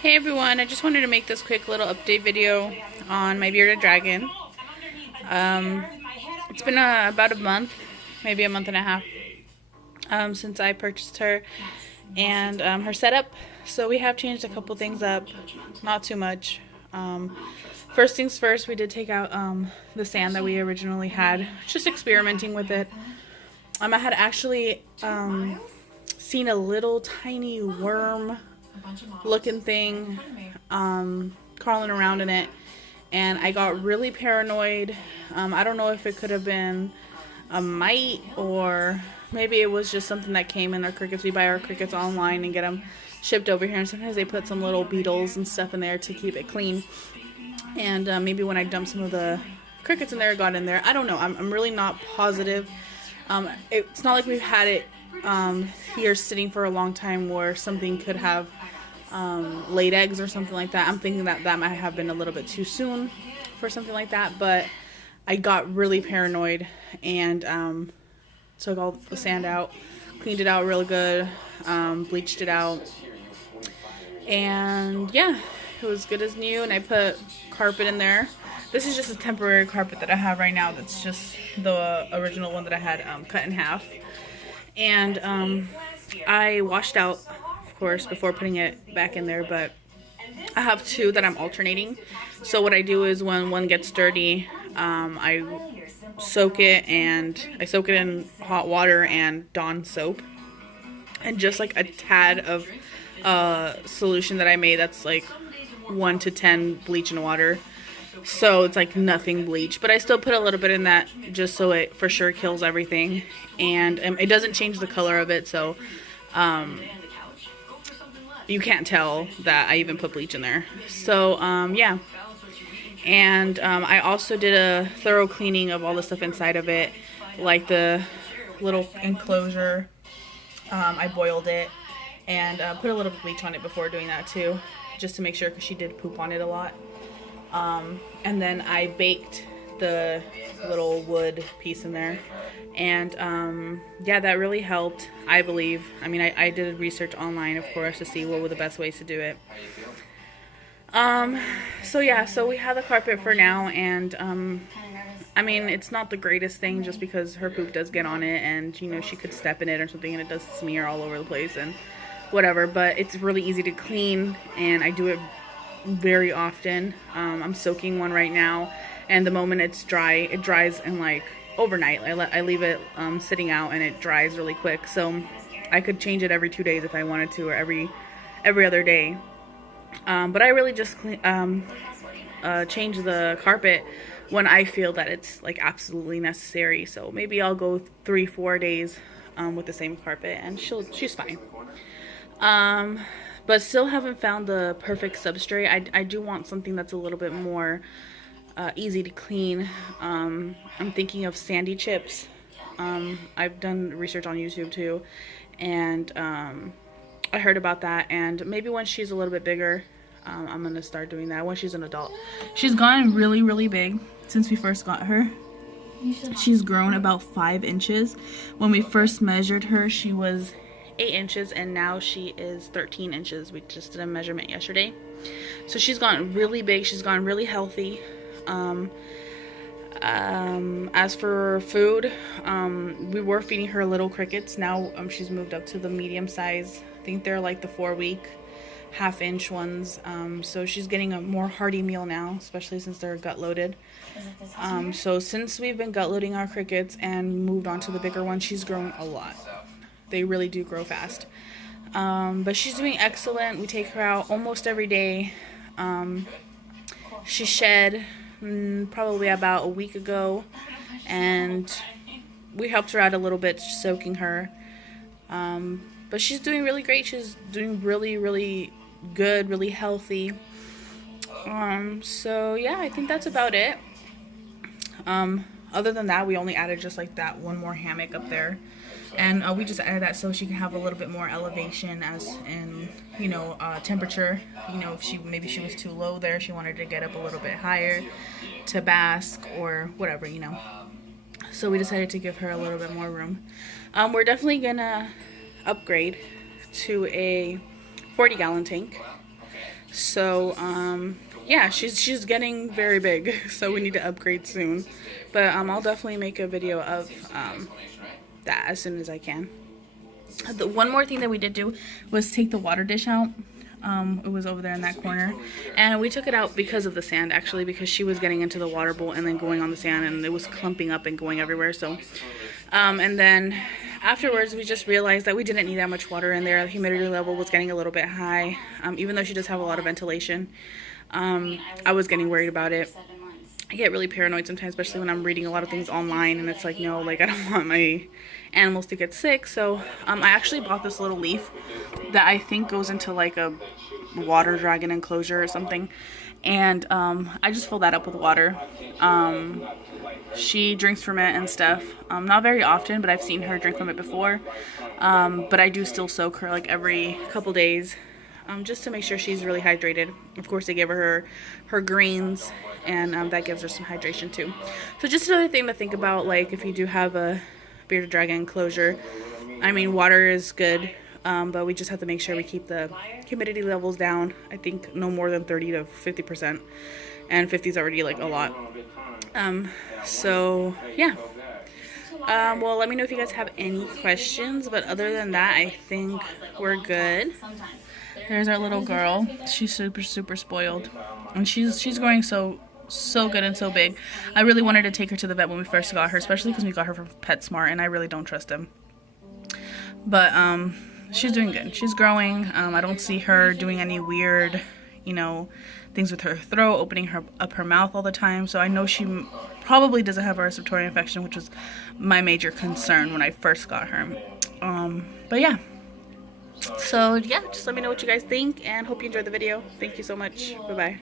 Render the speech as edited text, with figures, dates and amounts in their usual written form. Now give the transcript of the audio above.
Hey everyone, I just wanted to make this quick little update video on my bearded dragon. Um, it's been about a month, maybe a month and a half, since I purchased her and her setup. So we have changed a couple things up, not too much. First things first, we did take out the sand that we originally had, just experimenting with it. I had actually seen a little tiny worm looking thing crawling around in it, and I got really paranoid. I don't know if it could have been a mite or maybe it was just something that came in our crickets. We buy our crickets online and get them shipped over here, and sometimes they put some little beetles and stuff in there to keep it clean. And maybe when I dumped some of the crickets in there, it got in there. I don't know. I'm really not positive. It's not like we've had it here sitting for a long time where something could have laid eggs or something like that. I'm thinking that that might have been a little bit too soon for something like that, but I got really paranoid and took all the sand out, cleaned it out real good, bleached it out, and yeah, it was good as new. And I put carpet in there. This is just a temporary carpet that I have right now. That's just the original one that I had cut in half. And I washed out, of course, before putting it back in there, but I have two that I'm alternating. So what I do is when one gets dirty, I soak it in hot water and Dawn soap, and just like a tad of solution that I made that's like 1 to 10 bleach and water. So it's like nothing bleach, but I still put a little bit in that just so it for sure kills everything, and it doesn't change the color of it, so you can't tell that I even put bleach in there. So yeah, and I also did a thorough cleaning of all the stuff inside of it, like the little enclosure. I boiled it and put a little bleach on it before doing that too, just to make sure, because she did poop on it a lot. And then I baked the little wood piece in there, and yeah, that really helped, I believe. I mean, I did research online, of course, to see what were the best ways to do it. So yeah, so we have the carpet for now, and I mean, it's not the greatest thing just because her poop does get on it, and you know, she could step in it or something and it does smear all over the place and whatever, but it's really easy to clean, and I do it very often. I'm soaking one right now, and the moment it's dry, it dries in like overnight. I leave it sitting out, and it dries really quick, so I could change it every 2 days if I wanted to, or every other day. But I really just change the carpet when I feel that it's like absolutely necessary. So maybe I'll go 3-4 days with the same carpet, and she's fine. But still haven't found the perfect substrate. I do want something that's a little bit more easy to clean. I'm thinking of sandy chips. I've done research on YouTube too, and I heard about that, and maybe when she's a little bit bigger, I'm gonna start doing that when she's an adult. She's gotten really, really big since we first got her. She's grown about 5 inches. When we first measured her, she was 8 inches, and now she is 13 inches. We just did a measurement yesterday. So she's gotten really big. She's gotten really healthy. As for food, we were feeding her little crickets. Now she's moved up to the medium size. I think they're like the 4-week, half-inch ones. So she's getting a more hearty meal now, especially since they're gut loaded. So since we've been gut loading our crickets and moved on to the bigger ones, she's grown a lot. They really do grow fast. But she's doing excellent. We take her out almost every day. She shed probably about a week ago, and we helped her out a little bit, soaking her. But she's doing really great. She's doing really, really good, really healthy. So yeah, I think that's about it. Other than that, we only added just like that one more hammock up there, and we just added that so she can have a little bit more elevation, as in, you know, temperature. You know, if she was too low there, she wanted to get up a little bit higher to bask or whatever, you know. So we decided to give her a little bit more room. We're definitely gonna upgrade to a 40-gallon tank. So yeah, she's getting very big, so we need to upgrade soon. But I'll definitely make a video of that as soon as I can. The one more thing that we did do was take the water dish out. It was over there in that corner, and we took it out because of the sand, actually, because she was getting into the water bowl and then going on the sand, and it was clumping up and going everywhere. So and then afterwards we just realized that we didn't need that much water in there. The humidity level was getting a little bit high, even though she does have a lot of ventilation. I was getting worried about it. I get really paranoid sometimes, especially when I'm reading a lot of things online, and it's like, no, like, I don't want my animals to get sick. So I actually bought this little leaf that I think goes into like a water dragon enclosure or something, and I just fill that up with water. She drinks from it and stuff, not very often, but I've seen her drink from it before. But I do still soak her like every couple days, just to make sure she's really hydrated. Of course, I give her her greens, and that gives her some hydration too. So just another thing to think about, like if you do have a bearded dragon enclosure, I mean, water is good, but we just have to make sure we keep the humidity levels down. I think no more than 30 to 50%, and 50 is already like a lot. So yeah. Well, let me know if you guys have any questions, but other than that, I think we're good. There's our little girl. She's super spoiled, and she's growing so good and so big. I really wanted to take her to the vet when we first got her, especially because we got her from PetSmart, and I really don't trust him. But she's doing good. She's growing. I don't see her doing any weird, things with her throat, opening up her mouth all the time. So I know she probably doesn't have a respiratory infection, which was my major concern when I first got her. But yeah. So yeah, just let me know what you guys think, and hope you enjoyed the video. Thank you so much. Bye-bye.